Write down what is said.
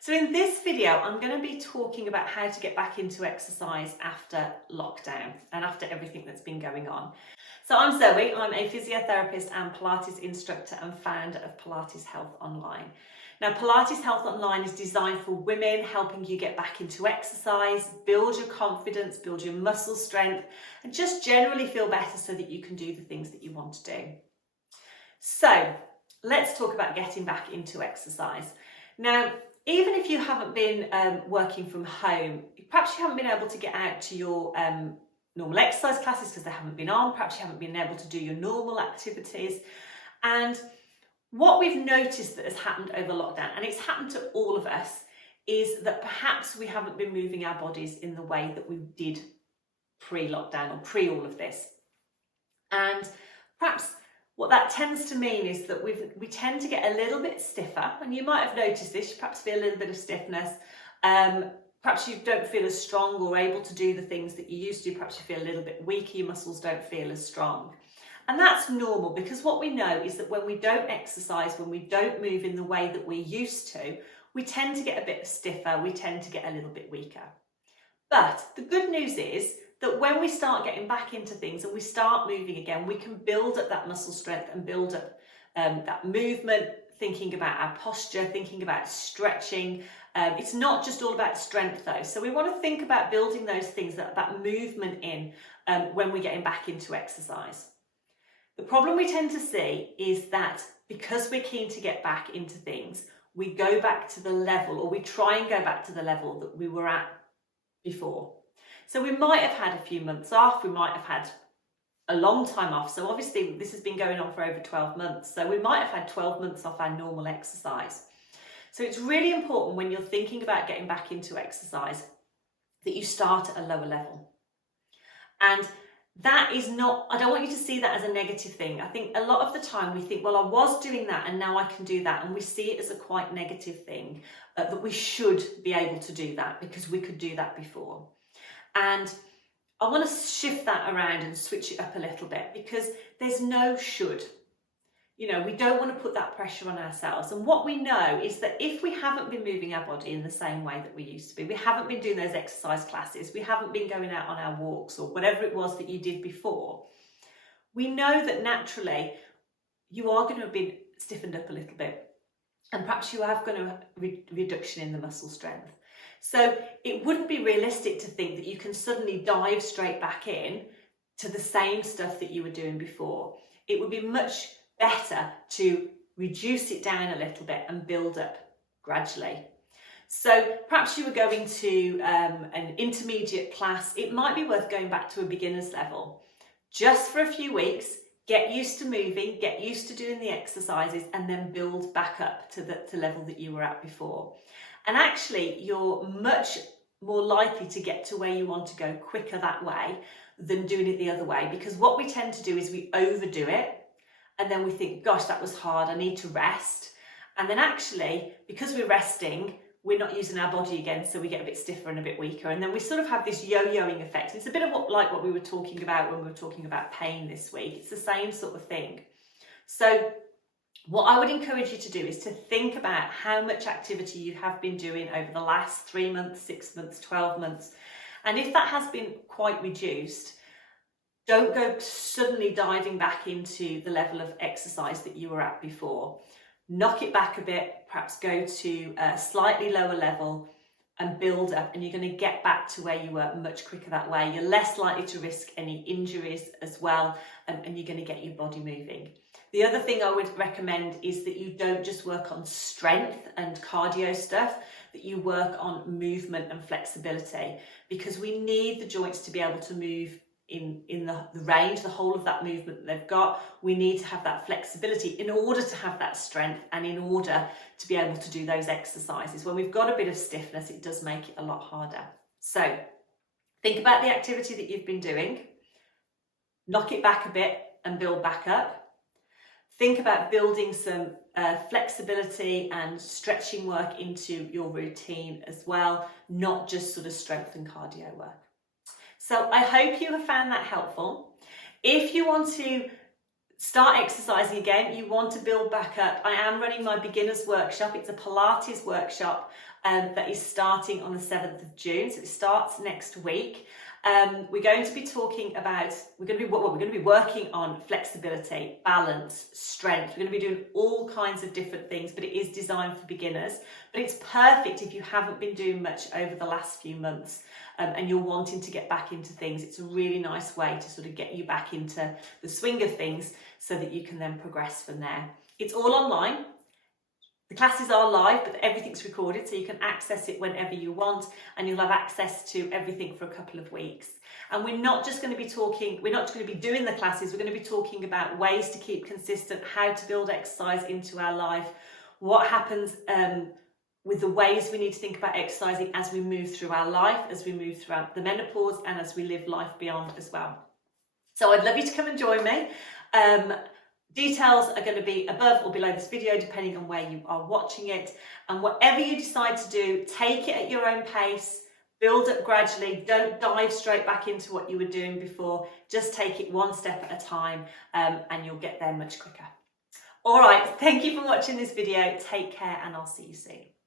So in this video, I'm going to be talking about how to get back into exercise after lockdown and after everything that's been going on. So I'm Zoe, I'm a physiotherapist and Pilates instructor and founder of Pilates Health Online. Now, Pilates Health Online is designed for women, helping you get back into exercise, build your confidence, build your muscle strength, and just generally feel better so that you can do the things that you want to do. So let's talk about getting back into exercise. Now, even if you haven't been working from home, perhaps you haven't been able to get out to your normal exercise classes because they haven't been on, perhaps you haven't been able to do your normal activities. And what we've noticed that has happened over lockdown, and it's happened to all of us, is that perhaps we haven't been moving our bodies in the way that we did pre-lockdown or pre all of this. And perhaps what that tends to mean is that we tend to get a little bit stiffer, and you might have noticed this, you perhaps feel a little bit of stiffness, perhaps you don't feel as strong or able to do the things that you used to, perhaps you feel a little bit weaker, your muscles don't feel as strong. And that's normal, because what we know is that when we don't exercise, when we don't move in the way that we're used to, we tend to get a bit stiffer, we tend to get a little bit weaker. But the good news is that when we start getting back into things and we start moving again, we can build up that muscle strength and build up that movement, thinking about our posture, thinking about stretching. It's not just all about strength though. So we want to think about building those things, that movement in when we're getting back into exercise. The problem we tend to see is that because we're keen to get back into things, we go back to the level, or we try and go back to the level that we were at before. So we might have had a few months off, we might have had a long time off. So obviously this has been going on for over 12 months. So we might have had 12 months off our normal exercise. So it's really important when you're thinking about getting back into exercise that you start at a lower level. And that is not, I don't want you to see that as a negative thing. I think a lot of the time we think, well, I was doing that and now I can do that. And we see it as a quite negative thing, that we should be able to do that because we could do that before. And I want to shift that around and switch it up a little bit, because there's no should. You know, we don't want to put that pressure on ourselves. And what we know is that if we haven't been moving our body in the same way that we used to be, we haven't been doing those exercise classes, we haven't been going out on our walks or whatever it was that you did before, we know that naturally you are going to have been stiffened up a little bit. And perhaps you have got a reduction in the muscle strength. So it wouldn't be realistic to think that you can suddenly dive straight back in to the same stuff that you were doing before. It would be much better to reduce it down a little bit and build up gradually. So perhaps you were going to an intermediate class. It might be worth going back to a beginner's level just for a few weeks. Get used to moving, get used to doing the exercises, and then build back up to the level that you were at before. And actually, you're much more likely to get to where you want to go quicker that way than doing it the other way. Because what we tend to do is we overdo it, and then we think, gosh, that was hard, I need to rest. And then actually, because we're resting, we're not using our body again, so we get a bit stiffer and a bit weaker. And then we sort of have this yo-yoing effect. It's a bit of like what we were talking about when we were talking about pain this week. It's the same sort of thing. So what I would encourage you to do is to think about how much activity you have been doing over the last 3 months, 6 months, 12 months. And if that has been quite reduced, don't go suddenly diving back into the level of exercise that you were at before. Knock it back a bit, perhaps go to a slightly lower level and build up, and you're going to get back to where you were much quicker that way. You're less likely to risk any injuries as well, and you're going to get your body moving. The other thing I would recommend is that you don't just work on strength and cardio stuff, that you work on movement and flexibility, because we need the joints to be able to move in the range, the whole of that movement that they've got. We need to have that flexibility in order to have that strength and in order to be able to do those exercises. When we've got a bit of stiffness, it does make it a lot harder. So think about the activity that you've been doing, knock it back a bit and build back up. Think about building some flexibility and stretching work into your routine as well, not just sort of strength and cardio work. So I hope you have found that helpful. If you want to start exercising again, you want to build back up. I am running my beginners workshop. It's a Pilates workshop that is starting on the 7th of June. So it starts next week. We're going to be talking about, we're going to be working on flexibility, balance, strength. We're going to be doing all kinds of different things, but it is designed for beginners. But it's perfect if you haven't been doing much over the last few months and you're wanting to get back into things. It's a really nice way to sort of get you back into the swing of things so that you can then progress from there. It's all online. The classes are live, but everything's recorded, so you can access it whenever you want, and you'll have access to everything for a couple of weeks. And we're not just going to be doing the classes, we're going to be talking about ways to keep consistent, how to build exercise into our life, what happens with the ways we need to think about exercising as we move through our life, as we move throughout the menopause, and as we live life beyond as well. So I'd love you to come and join me. Details are going to be above or below this video, depending on where you are watching it. And whatever you decide to do, take it at your own pace, build up gradually. Don't dive straight back into what you were doing before. Just take it one step at a time, and you'll get there much quicker. All right, thank you for watching this video. Take care, and I'll see you soon.